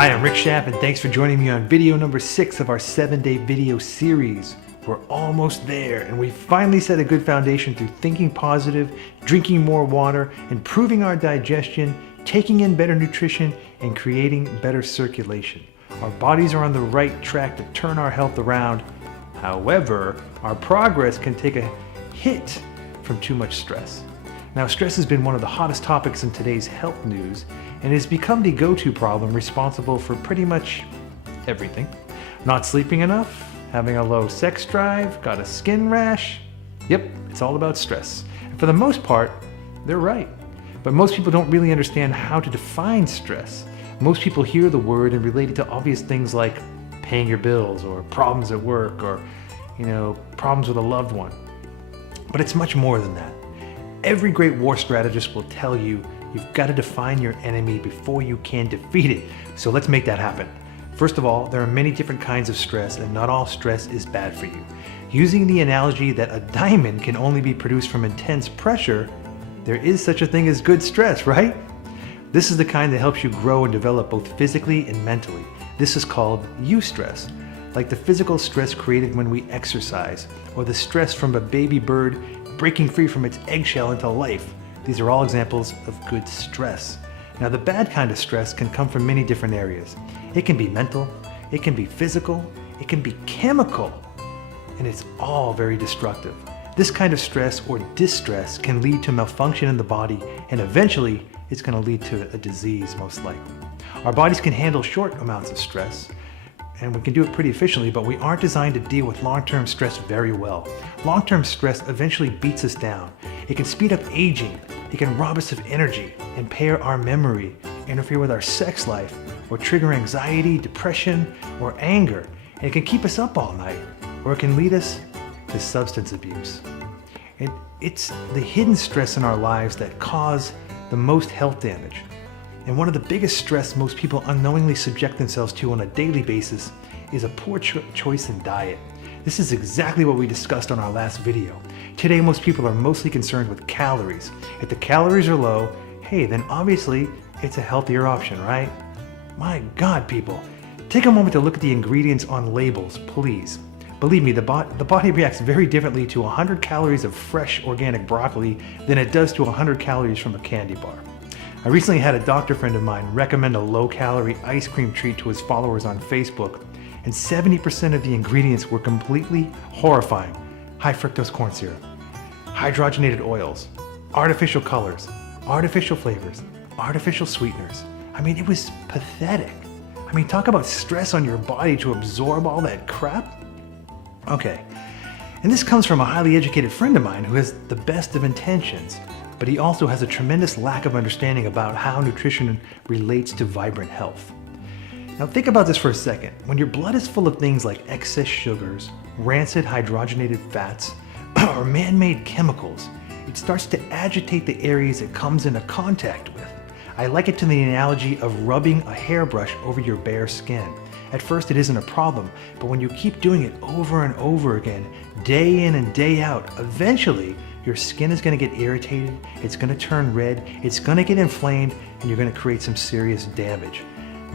Hi, I'm Rick Schaff, and thanks for joining me on video number 6 of our 7-day video series. We're almost there, and we've finally set a good foundation through thinking positive, drinking more water, improving our digestion, taking in better nutrition, and creating better circulation. Our bodies are on the right track to turn our health around. However, our progress can take a hit from too much stress. Now, stress has been one of the hottest topics in today's health news, and has become the go-to problem responsible for pretty much everything. Not sleeping enough, having a low sex drive, got a skin rash. Yep, it's all about stress. And for the most part, they're right. But most people don't really understand how to define stress. Most people hear the word and relate it to obvious things like paying your bills or problems at work or, problems with a loved one. But it's much more than that. Every great war strategist will tell you you've got to define your enemy before you can defeat it. So let's make that happen. First of all, there are many different kinds of stress, and not all stress is bad for you. Using the analogy that a diamond can only be produced from intense pressure, there is such a thing as good stress, right? This is the kind that helps you grow and develop both physically and mentally. This is called eustress, like the physical stress created when we exercise, or the stress from a baby bird breaking free from its eggshell into life. These are all examples of good stress. Now, the bad kind of stress can come from many different areas. It can be mental, it can be physical, it can be chemical, and it's all very destructive. This kind of stress or distress can lead to malfunction in the body, and eventually it's going to lead to a disease, most likely. Our bodies can handle short amounts of stress, and we can do it pretty efficiently, but we aren't designed to deal with long-term stress very well. Long-term stress eventually beats us down. It can speed up aging, it can rob us of energy, impair our memory, interfere with our sex life, or trigger anxiety, depression, or anger. And it can keep us up all night, or it can lead us to substance abuse. It's the hidden stress in our lives that cause the most health damage. And one of the biggest stress most people unknowingly subject themselves to on a daily basis is a poor choice in diet. This is exactly what we discussed on our last video. Today, most people are mostly concerned with calories. If the calories are low, hey, then obviously it's a healthier option, right? My God, people, take a moment to look at the ingredients on labels, please. Believe me, the body reacts very differently to 100 calories of fresh organic broccoli than it does to 100 calories from a candy bar. I recently had a doctor friend of mine recommend a low-calorie ice cream treat to his followers on Facebook, and 70% of the ingredients were completely horrifying. High fructose corn syrup, hydrogenated oils, artificial colors, artificial flavors, artificial sweeteners. I mean, it was pathetic. I mean, talk about stress on your body to absorb all that crap. Okay, and this comes from a highly educated friend of mine who has the best of intentions, but he also has a tremendous lack of understanding about how nutrition relates to vibrant health. Now think about this for a second. When your blood is full of things like excess sugars, rancid hydrogenated fats, or man-made chemicals, it starts to agitate the areas it comes into contact with. I like it to the analogy of rubbing a hairbrush over your bare skin. At first it isn't a problem, but when you keep doing it over and over again, day in and day out, eventually your skin is going to get irritated, it's going to turn red, it's going to get inflamed, and you're going to create some serious damage.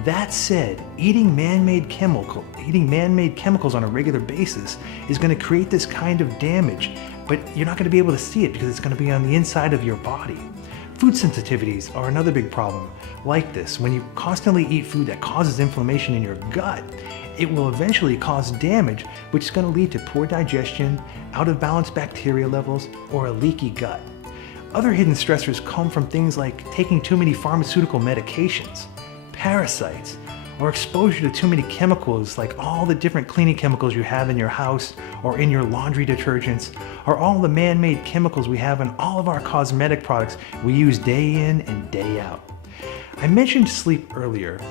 That said, eating man-made chemicals on a regular basis is going to create this kind of damage, but you're not going to be able to see it because it's going to be on the inside of your body. Food sensitivities are another big problem like this. When you constantly eat food that causes inflammation in your gut, it will eventually cause damage, which is going to lead to poor digestion, out of balance bacteria levels, or a leaky gut. Other hidden stressors come from things like taking too many pharmaceutical medications, parasites, or exposure to too many chemicals like all the different cleaning chemicals you have in your house or in your laundry detergents, or all the man-made chemicals we have in all of our cosmetic products we use day in and day out. I mentioned sleep earlier,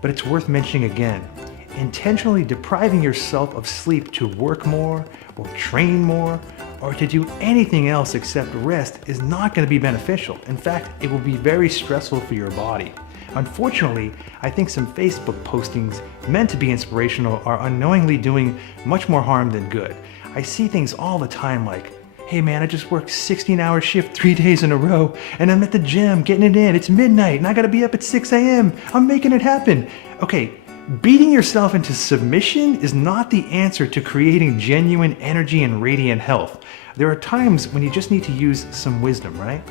but it's worth mentioning again. Intentionally depriving yourself of sleep to work more or train more or to do anything else except rest is not going to be beneficial. In fact, it will be very stressful for your body. Unfortunately, I think some Facebook postings meant to be inspirational are unknowingly doing much more harm than good. I see things all the time like, Hey man, I just worked 16-hour shift 3 days in a row and I'm at the gym getting it in. It's midnight and I gotta be up at 6 a.m. I'm making it happen. Okay, beating yourself into submission is not the answer to creating genuine energy and radiant health. There are times when you just need to use some wisdom, right?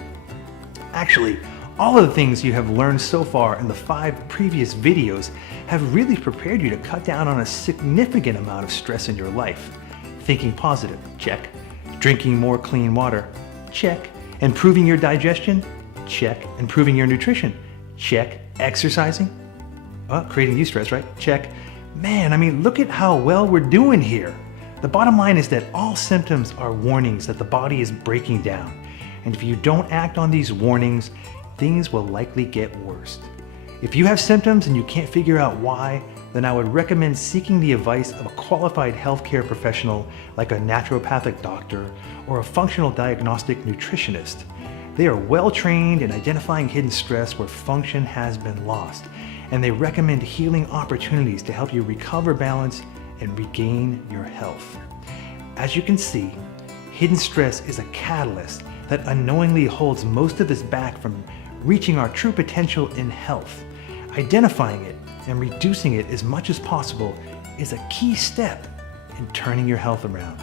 Actually, all of the things you have learned so far in the 5 previous videos have really prepared you to cut down on a significant amount of stress in your life. Thinking positive, check. Drinking more clean water, check. Improving your digestion, check. Improving your nutrition, check. Exercising, creating eustress, right? Check. Man, I mean, look at how well we're doing here. The bottom line is that all symptoms are warnings that the body is breaking down. And if you don't act on these warnings, things will likely get worse. If you have symptoms and you can't figure out why, then I would recommend seeking the advice of a qualified healthcare professional like a naturopathic doctor or a functional diagnostic nutritionist. They are well trained in identifying hidden stress where function has been lost, and they recommend healing opportunities to help you recover balance and regain your health. As you can see, hidden stress is a catalyst that unknowingly holds most of us back from reaching our true potential in health. Identifying it and reducing it as much as possible is a key step in turning your health around.